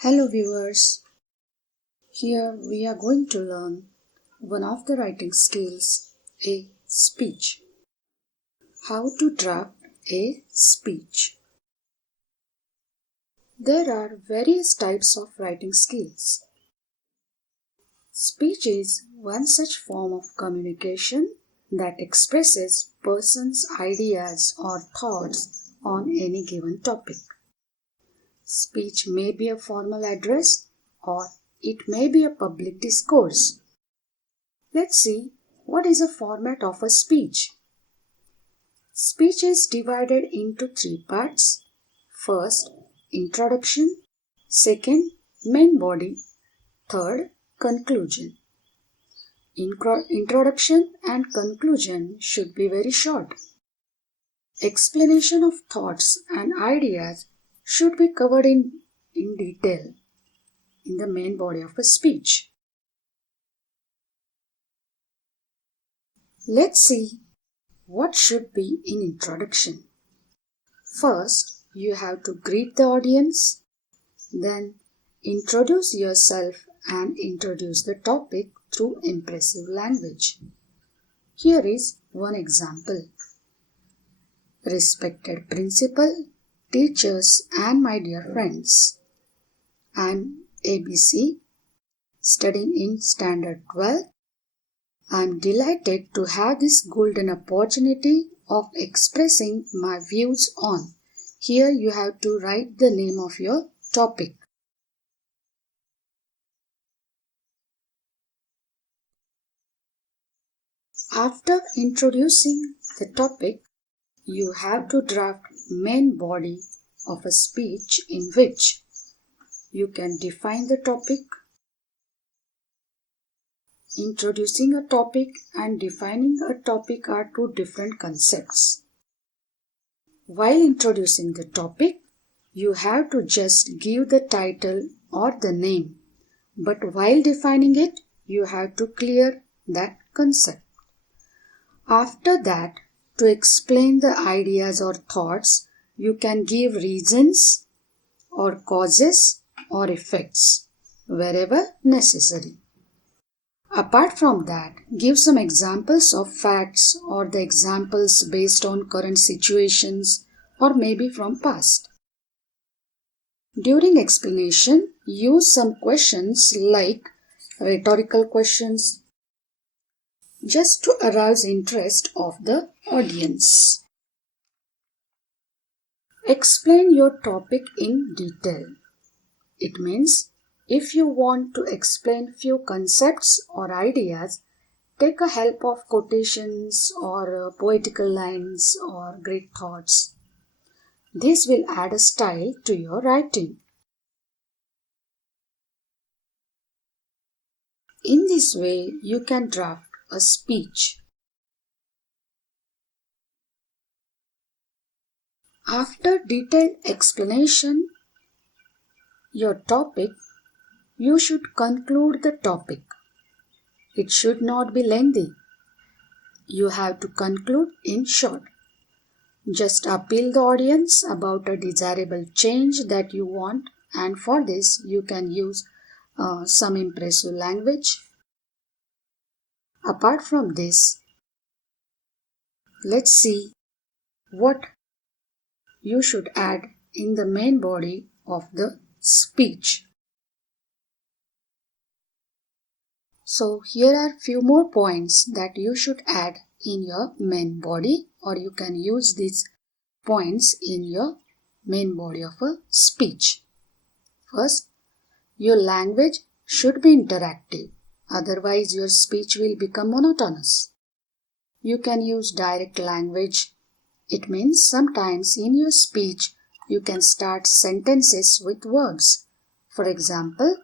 Hello viewers, here we are going to learn one of the writing skills, a speech. How to draft a speech. There are various types of writing skills. Speech is one such form of communication that expresses person's ideas or thoughts on any given topic. Speech may be a formal address or it may be a public discourse. Let's see what is a format of a speech. Speech is divided into three parts. First, introduction. Second, main body. Third, conclusion. Introduction and conclusion should be very short. Explanation of thoughts and ideas should be covered in detail in the main body of a speech. Let's see what should be in introduction. First, you have to greet the audience, then introduce yourself and introduce the topic through impressive language. Here is one example. Respected principal, teachers and my dear friends. I am ABC, studying in Standard 12. I am delighted to have this golden opportunity of expressing my views on. Here you have to write the name of your topic. After introducing the topic, you have to draft main body of a speech in which you can define the topic. Introducing a topic and defining a topic are two different concepts. While introducing the topic, you have to just give the title or the name, but while defining it, you have to clear that concept. After that, to explain the ideas or thoughts, you can give reasons or causes or effects wherever necessary. Apart from that, give some examples of facts or the examples based on current situations or maybe from past. During explanation, use some questions like rhetorical questions just to arouse interest of the audience. Explain your topic in detail. It means if you want to explain few concepts or ideas, take a help of quotations or poetical lines or great thoughts. This will add a style to your writing. In this way, you can draft a speech. After detailed explanation, your topic, you should conclude the topic. It should not be lengthy. You have to conclude in short. Just appeal the audience about a desirable change that you want, and for this you can use some impressive language. Apart from this, let's see what you should add in the main body of the speech. So here are few more points that you should add in your main body, or you can use these points in your main body of a speech. First, your language should be interactive, otherwise your speech will become monotonous. You can use direct language. It means sometimes in your speech you can start sentences with verbs. For example,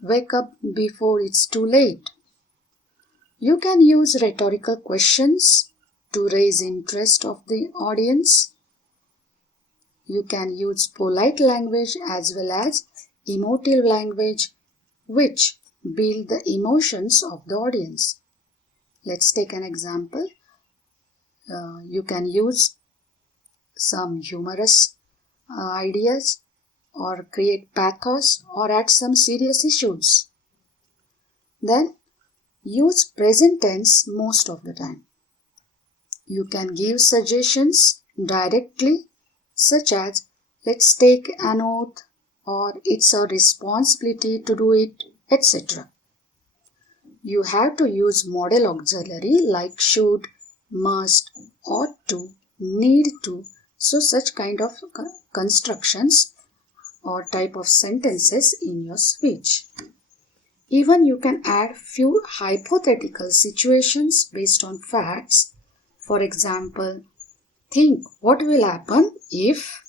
wake up before it's too late. You can use rhetorical questions to raise interest of the audience. You can use polite language as well as emotive language which build the emotions of the audience. Let's take an example. You can use some humorous ideas or create pathos or add some serious issues. Then use present tense most of the time. You can give suggestions directly, such as let's take an oath or it's our responsibility to do it, etc. You have to use model auxiliary like should, must, ought to, need to. So such kind of constructions or type of sentences in your speech. Even you can add few hypothetical situations based on facts. For example, think what will happen if,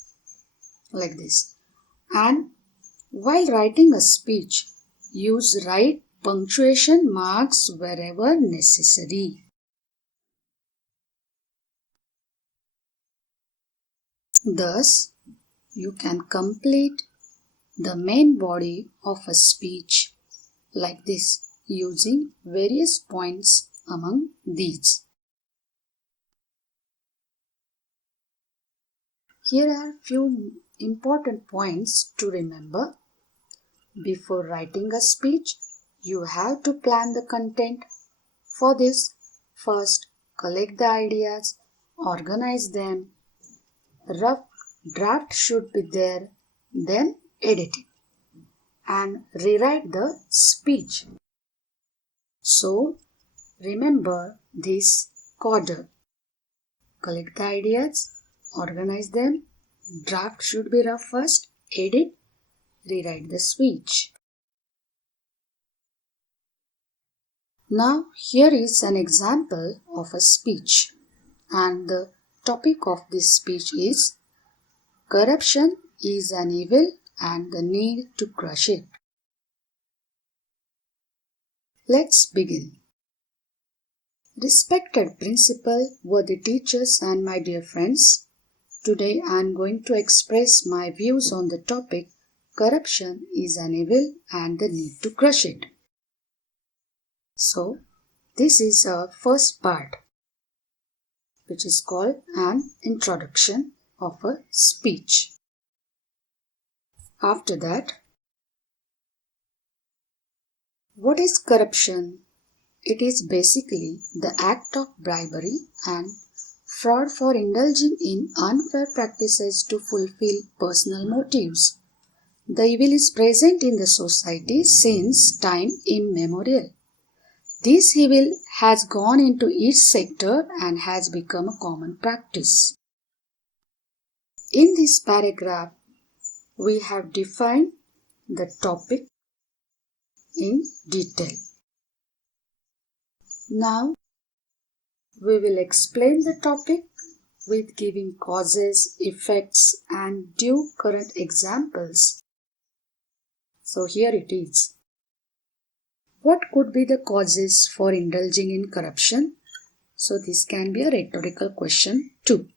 like this. And while writing a speech, use right punctuation marks wherever necessary. Thus, you can complete the main body of a speech like this using various points among these. Here are few important points to remember. Before writing a speech, you have to plan the content. For this, first collect the ideas, organize them. Rough draft should be there, then edit it and rewrite the speech. So, remember this order. Collect the ideas, organize them, draft should be rough first, edit, rewrite the speech. Now, here is an example of a speech, and the topic of this speech is corruption is an evil and the need to crush it. Let's begin. Respected principal, worthy teachers and my dear friends, today I am going to express my views on the topic corruption is an evil and the need to crush it. So, this is our first part, which is called an introduction of a speech. After that, what is corruption? It is basically the act of bribery and fraud for indulging in unfair practices to fulfill personal motives. The evil is present in the society since time immemorial. This evil has gone into each sector and has become a common practice. In this paragraph, we have defined the topic in detail. Now, we will explain the topic with giving causes, effects, and due current examples. So here it is. What could be the causes for indulging in corruption? So this can be a rhetorical question too.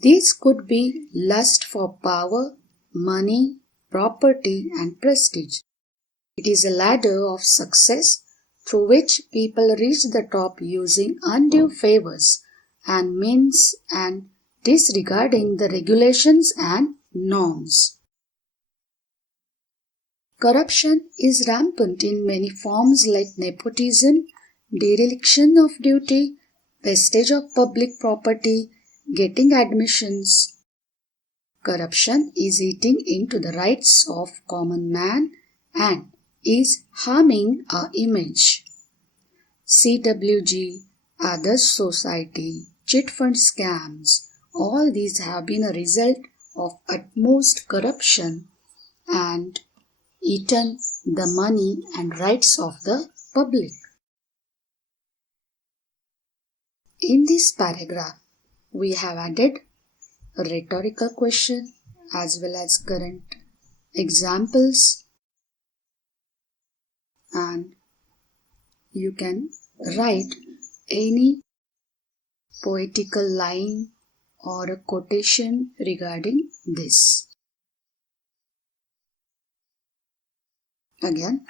These could be lust for power, money, property, and prestige. It is a ladder of success through which people reach the top using undue favors and means and disregarding the regulations and norms. Corruption is rampant in many forms like nepotism, dereliction of duty, wastage of public property, getting admissions. Corruption is eating into the rights of common man and is harming our image. CWG, Adarsh Society, chit fund scams, all these have been a result of utmost corruption and eaten the money and rights of the public. In this paragraph, we have added a rhetorical question as well as current examples, and you can write any poetical line or a quotation regarding this. Again,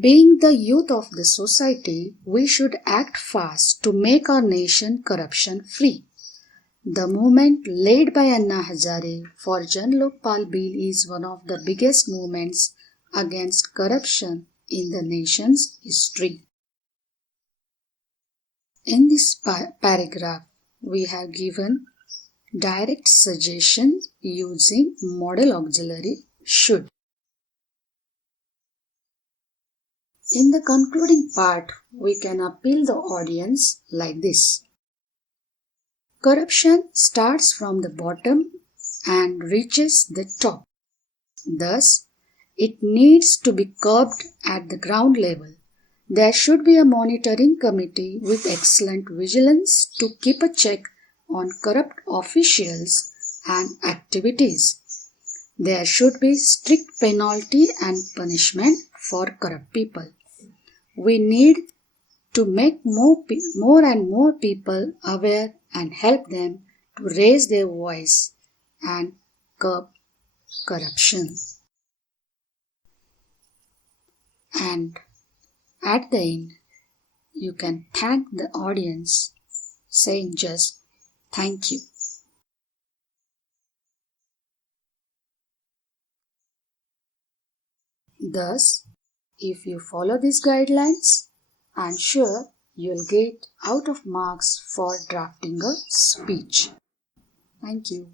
being the youth of the society, we should act fast to make our nation corruption free. The movement led by Anna Hazare for Jan Lokpal Bill is one of the biggest movements against corruption in the nation's history. In this paragraph, we have given direct suggestions using model auxiliary should. In the concluding part, we can appeal the audience like this. Corruption starts from the bottom and reaches the top. Thus, it needs to be curbed at the ground level. There should be a monitoring committee with excellent vigilance to keep a check on corrupt officials and activities. There should be strict penalty and punishment for corrupt people. We need to make more and more people aware and help them to raise their voice and curb corruption. And at the end, you can thank the audience saying just thank you. Thus, if you follow these guidelines, I'm sure you'll get out of marks for drafting a speech. Thank you.